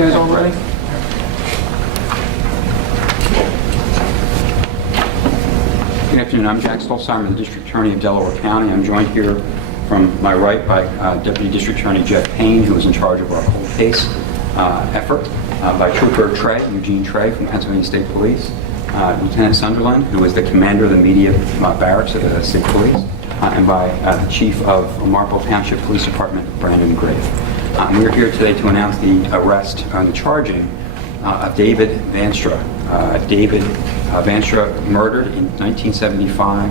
guys all ready? Good afternoon. I'm Jack Stolzheimer, the District Attorney of Delaware County. I'm joined here from my right by Deputy District Attorney Jeff Payne, who is in charge of our cold case effort, by Trooper Eugene Trey from Pennsylvania State Police, Lieutenant Sunderland, who is the commander of the media barracks of the State Police, and by the Chief of Marlborough Township Police Department, Brandon Grave. We're here today to announce the arrest and the charging of David Vanstra. David Vanstra murdered in 1975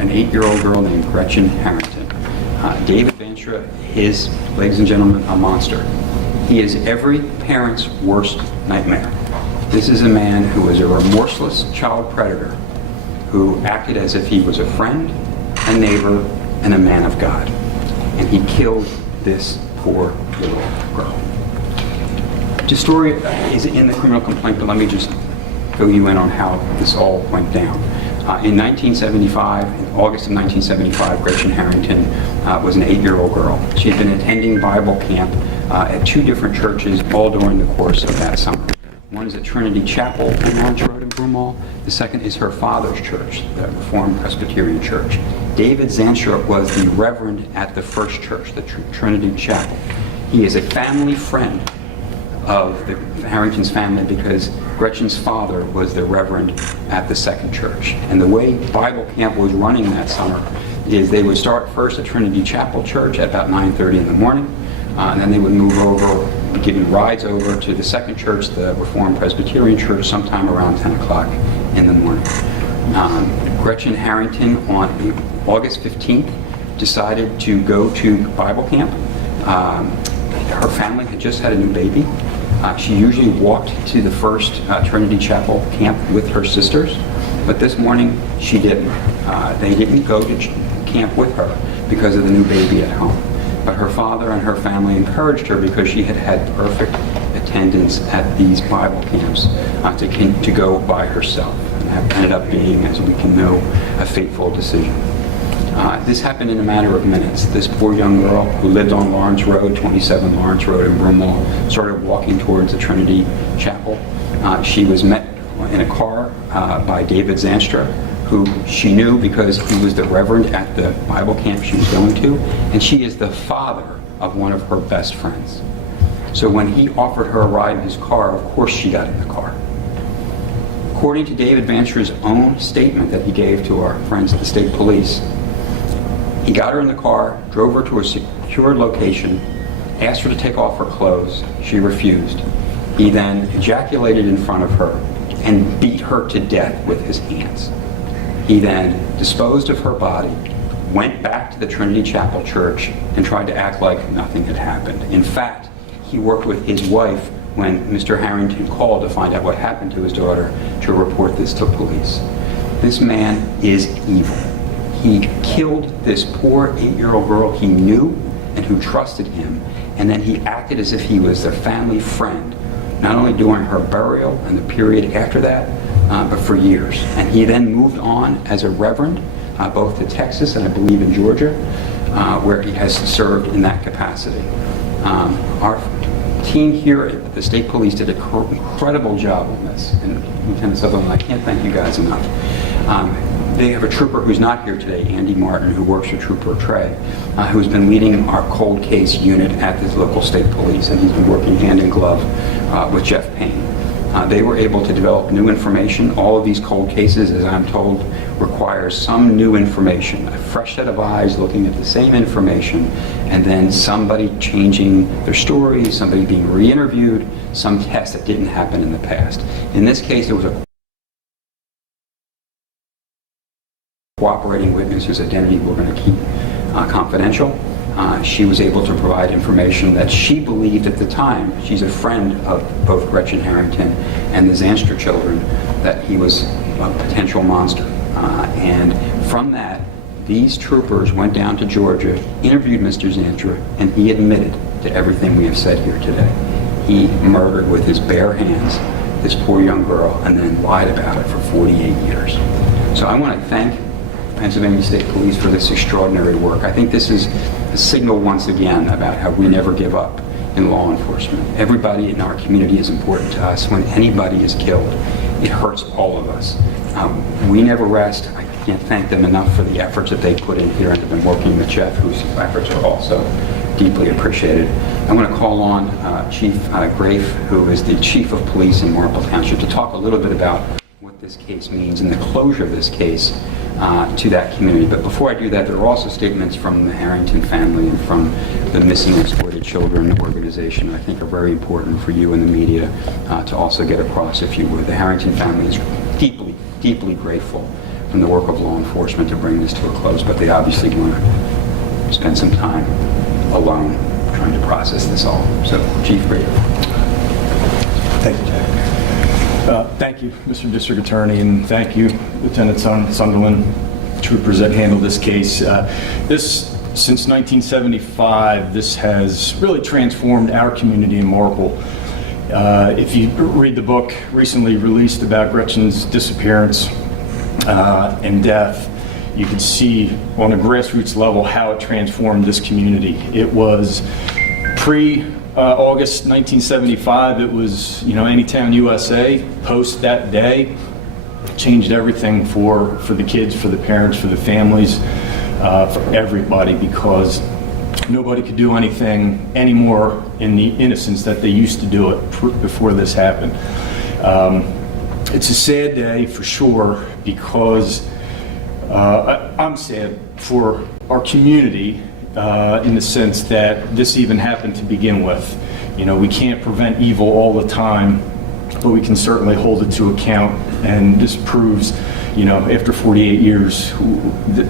an 8-year-old girl named Gretchen Harrington. David Vanstra is, ladies and gentlemen, a monster. He is every parent's worst nightmare. This is a man who is a remorseless child predator who acted as if he was a friend, a neighbor, and a man of God. And he killed this poor little girl. The story is in the criminal complaint, but let me just fill you in on how this all went down. In 1975, in August of 1975, Gretchen Harrington was an 8-year-old girl. She had been attending Bible camp at 2 different churches all during the course of that summer. One is at Trinity Chapel in Lawrence Road in Broomall. The second is her father's church, the Reformed Presbyterian Church. David Vanstra was the reverend at the first church, the Trinity Chapel. He is a family friend of the Harrington's family because Gretchen's father was the reverend at the second church. And the way Bible camp was running that summer is they would start first at Trinity Chapel Church at about 9:30 in the morning, and then they would move over, be given rides over to the second church, the Reformed Presbyterian Church, sometime around 10 o'clock in the morning. Gretchen Harrington on August 15th decided to go to Bible camp. Her family had just had a new baby. She usually walked to the first Trinity Chapel camp with her sisters, but this morning she didn't. They didn't go to camp with her because of the new baby at home. But her father and her family encouraged her because she had had perfect attendance at these Bible camps to go by herself. And that ended up being, as we can know, a fateful decision. This happened in a matter of minutes. This poor young girl who lived on Lawrence Road, 27 Lawrence Road in Broomall, started walking towards the Trinity Chapel. She was met in a car by David Vanstra, who she knew because he was the reverend at the Bible camp she was going to, and she is the father of one of her best friends. So when he offered her a ride in his car, of course she got in the car. According to David Vanstra's own statement that he gave to our friends at the state police, he got her in the car, drove her to a secured location, asked her to take off her clothes. She refused. He then ejaculated in front of her and beat her to death with his hands. He then disposed of her body, went back to the Trinity Chapel Church, and tried to act like nothing had happened. In fact, he worked with his wife when Mr. Harrington called to find out what happened to his daughter to report this to police. This man is evil. He killed this poor 8-year-old girl he knew and who trusted him, and then he acted as if he was their family friend, not only during her burial and the period after that, but for years. And he then moved on as a reverend, both to Texas and I believe in Georgia, where he has served in that capacity. Our team here at the State Police did an incredible job on this, and Lieutenant Sutherland, I can't thank you guys enough. They have a trooper who's not here today, Andy Martin, who works for Trooper Trey, who's been leading our cold case unit at the local state police, and he's been working hand in glove with Jeff Payne. They were able to develop new information. All of these cold cases, as I'm told, require some new information, a fresh set of eyes looking at the same information, and then somebody changing their story, somebody being re-interviewed, some test that didn't happen in the past. In this case, it was a cooperating witness whose identity we're going to keep confidential. She was able to provide information that she believed at the time, she's a friend of both Gretchen Harrington and the Vanstra children, that he was a potential monster. And from that, these troopers went down to Georgia, interviewed Mr. Vanstra, and he admitted to everything we have said here today. He murdered with his bare hands this poor young girl and then lied about it for 48 years. So I want to thank Pennsylvania State Police for this extraordinary work. I think this is a signal once again about how we never give up in law enforcement. Everybody in our community is important to us. When anybody is killed, it hurts all of us. We never rest. I can't thank them enough for the efforts that they put in here, and have been working with Jeff, whose efforts are also deeply appreciated. I'm going to call on Chief Grafe, who is the Chief of Police in Marple Township, to talk a little bit about what this case means and the closure of this case to that community. But before I do that, there are also statements from the Harrington family and from the Missing and Exploited Children organization I think are very important for you and the media to also get across, if you would. The Harrington family is deeply, deeply grateful from the work of law enforcement to bring this to a close, but they obviously want to spend some time alone trying to process this all. So, Chief Grafe. Thank you, Jack. Thank you, Mr. District Attorney, and thank you, Lieutenant Sunderland, troopers that handled this case. Since 1975, this has really transformed our community in Marple. If you read the book recently released about Gretchen's disappearance and death, you can see on a grassroots level how it transformed this community. It was August 1975, it was, Anytown, USA. Post that day, changed everything for the kids, for the parents, for the families, for everybody, because nobody could do anything anymore in the innocence that they used to do it before this happened. It's a sad day for sure, because I'm sad for our community, in the sense that this even happened to begin with. We can't prevent evil all the time, but we can certainly hold it to account, and this proves, after 48 years,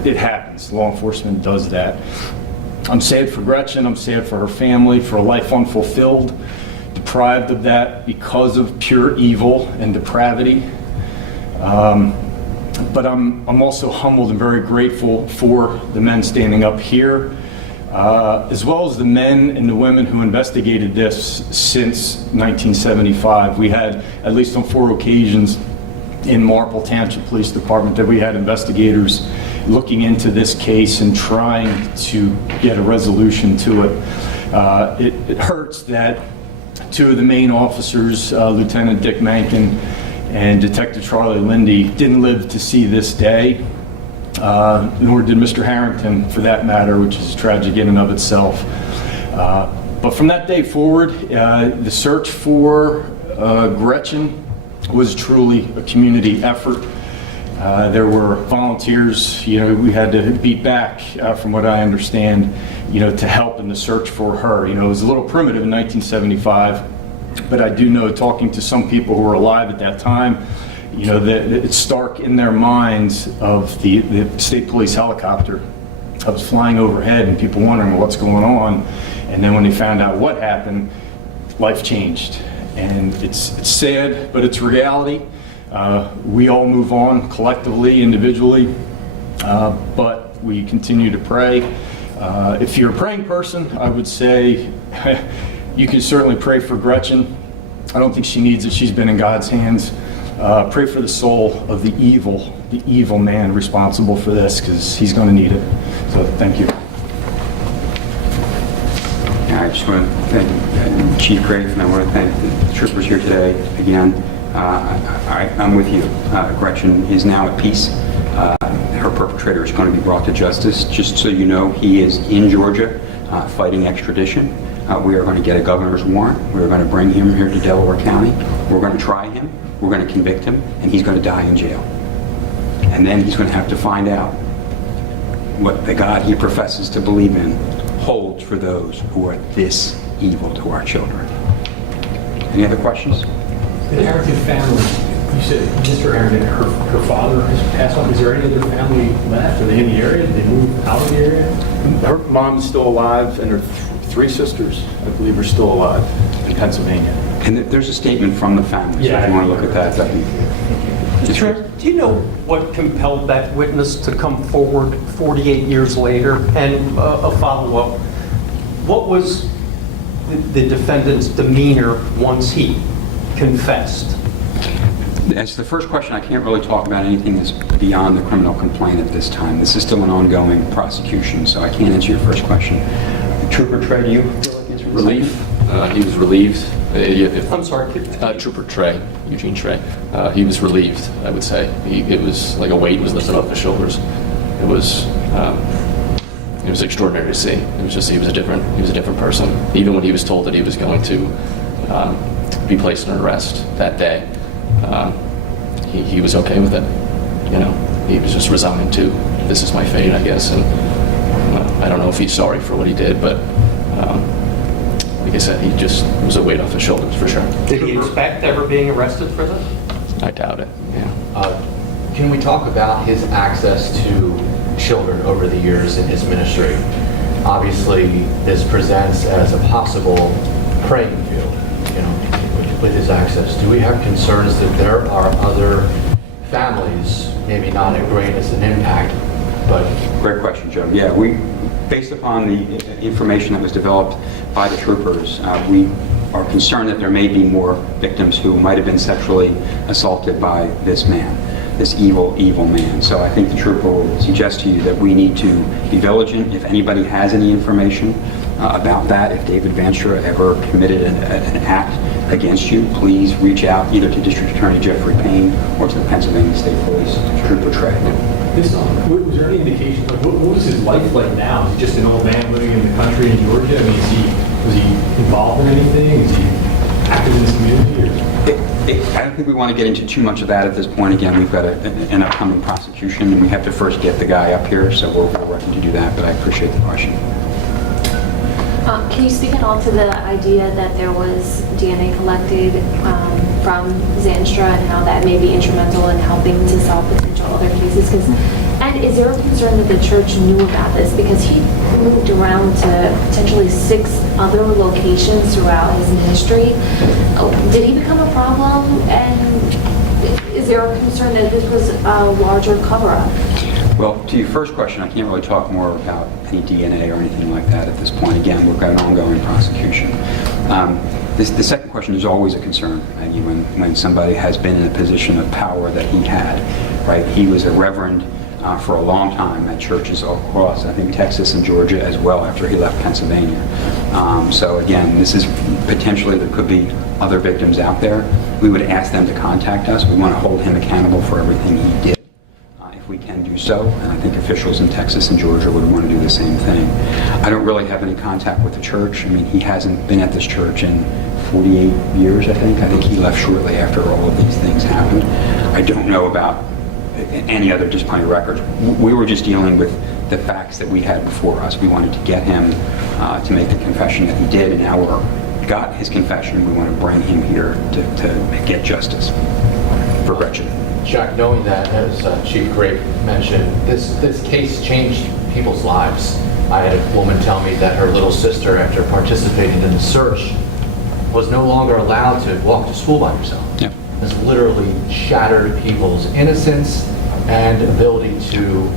it happens. Law enforcement does that. I'm sad for Gretchen, I'm sad for her family, for a life unfulfilled, deprived of that because of pure evil and depravity. But I'm also humbled and very grateful for the men standing up here, as well as the men and the women who investigated this since 1975. We had, at least on 4 occasions in Marple Township Police Department, that we had investigators looking into this case and trying to get a resolution to it. It hurts that 2 of the main officers, Lieutenant Dick Mankin and Detective Charlie Lindy, didn't live to see this day, nor did Mr. Harrington, for that matter, which is tragic in and of itself. But from that day forward, the search for Gretchen was truly a community effort. There were volunteers, we had to beat back, from what I understand, to help in the search for her. It was a little primitive in 1975, but I do know, talking to some people who were alive at that time, that it's stark in their minds of the state police helicopter that was flying overhead, and people wondering what's going on. And then when they found out what happened, life changed. And it's sad, but it's reality. We all move on collectively, individually, but we continue to pray. If you're a praying person, I would say you can certainly pray for Gretchen. I don't think she needs it. She's been in God's hands. Pray for the soul of the evil man responsible for this, because he's going to need it. So thank you. I just want to thank Chief Grafe, and I want to thank the troopers here today. Again, I'm with you. Gretchen is now at peace. Her perpetrator is going to be brought to justice. Just so you know, he is in Georgia fighting extradition. We are going to get a governor's warrant. We're going to bring him here to Delaware County. We're going to try him. We're going to convict him, and he's going to die in jail. And then he's going to have to find out what the God he professes to believe in holds for those who are this evil to our children. Any other questions? The Harrington family, you said Mr. Harrington, her father has passed on. Is there any other family left? Are they in the area? Did they move out of the area? Her mom's still alive, and her 3 sisters, I believe, are still alive in Pennsylvania. And there's a statement from the family, so if you want to look at that, that'd be... Do you know what compelled that witness to come forward 48 years later? And a follow-up, what was the defendant's demeanor once he confessed? As the first question, I can't really talk about anything that's beyond the criminal complaint at this time. This is still an ongoing prosecution, so I can't answer your first question. Trooper Trey, do you feel like it's relief? He was relieved. I'm sorry, Trooper Trey, Eugene Trey. He was relieved, I would say. It was like a weight was lifted off his shoulders. It was extraordinary to see. It was just he was a different person. Even when he was told that he was going to be placed under arrest that day, he was okay with it. You know, he was just resigned to this is my fate, I guess. And I don't know if he's sorry for what he did, but like I said, he just was a weight off his shoulders for sure. did he expect ever being arrested for this? I doubt it. Yeah. Can we talk about his access to children over the years in his ministry? Obviously, this presents as a possible praying field, you know, with his access. Do we have concerns that there are other families, maybe not as great as an impact, but... Great question, Joe. Yeah, based upon the information that was developed by the troopers, we are concerned that there may be more victims who might have been sexually assaulted by this man, this evil, evil man. So I think the trooper will suggest to you that we need to be vigilant. If anybody has any information about that, if David Vanstra ever committed an act against you, please reach out either to District Attorney Jeffrey Payne or to the Pennsylvania State Police Trooper Trey. Was there any indication, like, what was his life like now? Is he just an old man living in the country in Georgia? I mean, was he involved in anything? Is he active in this community? Or? I don't think we want to get into too much of that at this point. Again, we've got an upcoming prosecution, and we have to first get the guy up here, so we're working to do that, but I appreciate the question. Can you speak at all to the idea that there was DNA collected from Zanstra and how that may be instrumental in helping to solve potential other cases? And is there a concern that the church knew about this? Because he moved around to potentially 6 other locations throughout his ministry. Did he become a problem? And is there a concern that this was a larger cover-up? Well, to your first question, I can't really talk more about any DNA or anything like that at this point. Again, we've got an ongoing prosecution. The second question is always a concern when somebody has been in a position of power that he had, right? He was a reverend for a long time at churches all across, I think, Texas and Georgia as well after he left Pennsylvania. So again, this is potentially, there could be other victims out there. We would ask them to contact us. We want to hold him accountable for everything he did. If we can do so, and I think officials in Texas and Georgia would want to do the same thing. I don't really have any contact with the church. I mean, he hasn't been at this church in 48 years, I think. I think he left shortly after all of these things happened. I don't know about any other disciplinary records. We were just dealing with the facts that we had before us. We wanted to get him to make the confession that he did, and now we've got his confession. We want to bring him here to get justice for Gretchen. Jack, knowing that, as Chief Grape mentioned, this case changed people's lives. I had a woman tell me that her little sister, after participating in the search, was no longer allowed to walk to school by herself. Yep. This literally shattered people's innocence and ability to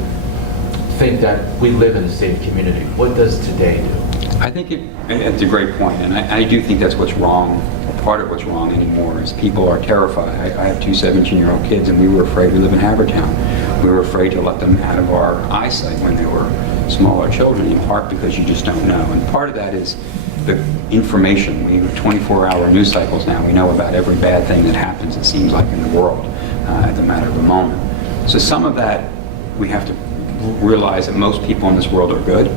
think that we live in a safe community. What does today do? I think it's a great point, and I do think that's what's wrong. Part of what's wrong anymore is people are terrified. I have 2 17-year-old kids, and we were afraid. We live in Havertown. We were afraid to let them out of our eyesight when they were smaller children, in part because you just don't know. And part of that is the information. We have 24-hour news cycles now. We know about every bad thing that happens, it seems like, in the world at the matter of a moment. So some of that, we have to realize that most people in this world are good.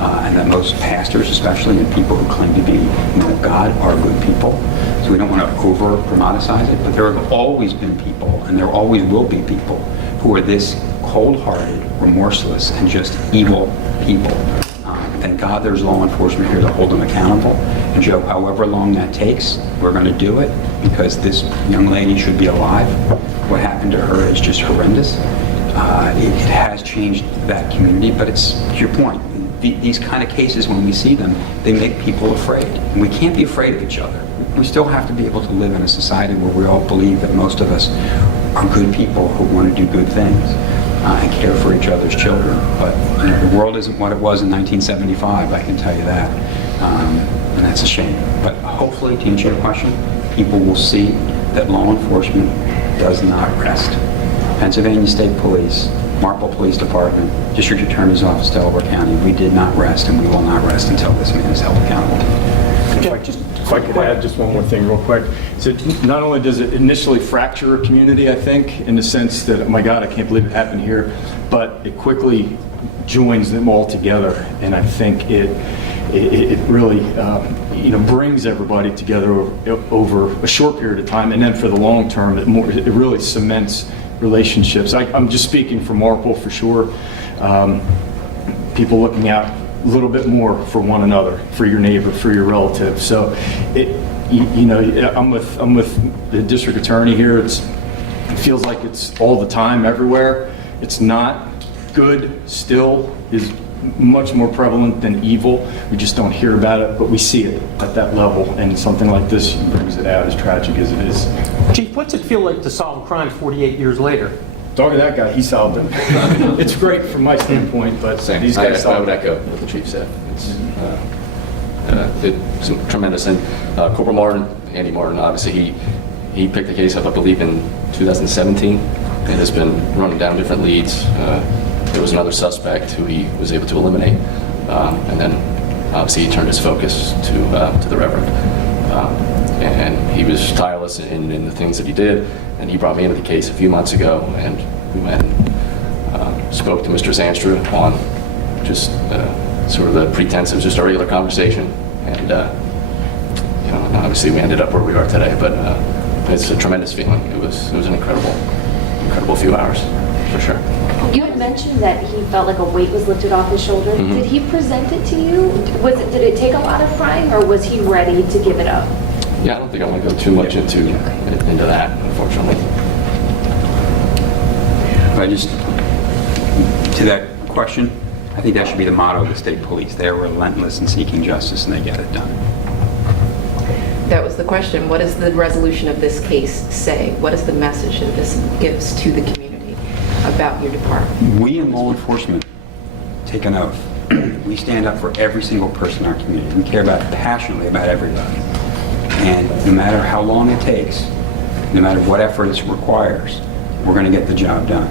And that most pastors, especially, and people who claim to be men of God, are good people. So we don't want to over-dramatize it, but there have always been people, and there always will be people, who are this cold-hearted, remorseless, and just evil people. Thank God there's law enforcement here to hold them accountable. And Joe, however long that takes, we're going to do it, because this young lady should be alive. What happened to her is just horrendous. It has changed that community, but it's to your point. These kind of cases, when we see them, they make people afraid. And we can't be afraid of each other. We still have to be able to live in a society where we all believe that most of us are good people who want to do good things and care for each other's children. But the world isn't what it was in 1975, I can tell you that. And that's a shame. But hopefully, to answer your question, people will see that law enforcement does not rest. Pennsylvania State Police, Marple Police Department, District Attorney's Office, Delaware County, we did not rest, and we will not rest until this man is held accountable. Jack, just If I could add just one more thing real quick. So not only does it initially fracture a community, I think, in the sense that, oh my God, I can't believe it happened here, but it quickly joins them all together. And I think it really brings everybody together over a short period of time. And then for the long term, it really cements relationships. I'm just speaking for Marple for sure. People looking out a little bit more for one another, for your neighbor, for your relative. So, I'm with the district attorney here. It feels like it's all the time, everywhere. It's not. Good still is much more prevalent than evil. We just don't hear about it, but we see it at that level. And something like this brings it out, as tragic as it is. Chief, what's it feel like to solve a crime 48 years later? Talk to that guy, he solved it. It's great from my standpoint, but these I guys would solved it. echo what the chief said. It's tremendous. And Corporal Martin, Andy Martin, obviously he picked the case up, I believe, in 2017, and has been running down different leads. There was another suspect who he was able to eliminate, and then obviously he turned his focus to the Reverend. And he was tireless in the things that he did, and he brought me into the case a few months ago, and we went and spoke to Mr. Zanstra on just sort of the pretense of just a regular conversation, and obviously we ended up where we are today. But it's a tremendous feeling. It was an incredible few hours, for sure. You had mentioned that he felt like a weight was lifted off his shoulders. Mhm. Did he present it to you? Did it take a lot of crying, or was he ready to give it up? Yeah, I don't think I want to go too much into that, unfortunately. To that question, I think that should be the motto of the state police. They're relentless in seeking justice, and they get it done. That was the question. What does the resolution of this case say? What is the message that this gives to the community about your department? We in law enforcement take an oath. We stand up for every single person in our community. We care passionately about everybody. And no matter how long it takes, no matter what effort it requires, we're going to get the job done.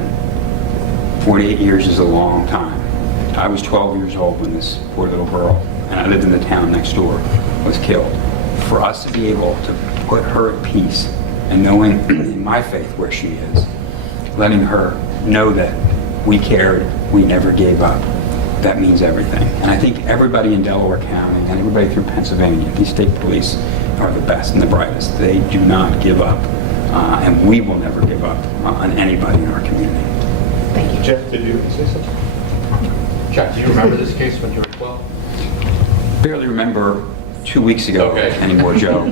48 years is a long time. I was 12 years old when this poor little girl, and I lived in the town next door, was killed. For us to be able to put her at peace and knowing in my faith where she is, letting her know that we cared, we never gave up, that means everything. And I think everybody in Delaware County and everybody through Pennsylvania, these state police are the best and the brightest. They do not give up, and we will never give up on anybody in our community. Thank you. Jeff, did you say something? Jack, do you remember this case when you were 12? Barely remember 2 weeks ago Okay. anymore, Joe.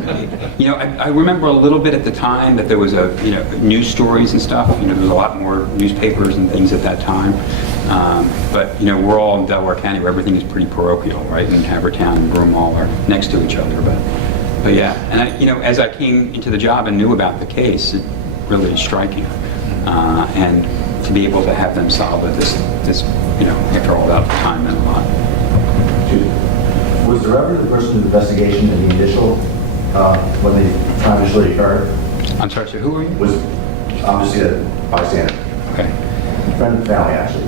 I remember a little bit at the time that there was news stories and stuff. There was a lot more newspapers and things at that time. But we're all in Delaware County where everything is pretty parochial, right? And Havertown and Broomall are next to each other. But yeah, and as I came into the job and knew about the case, it really is striking. And to be able to have them solve it, this after all that time meant a lot. Was the Reverend the person in the investigation in the initial, when the crime initially occurred? I'm sorry, so who are you? Was obviously a bystander. Okay. Friend of the family, actually.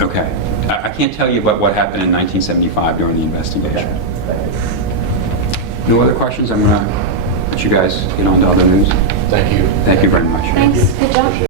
Okay. I can't tell you about what happened in 1975 during the investigation. Thank you. No other questions? I'm going to let you guys get on to other news. Thank you. Thank you very much. Thanks. Good job.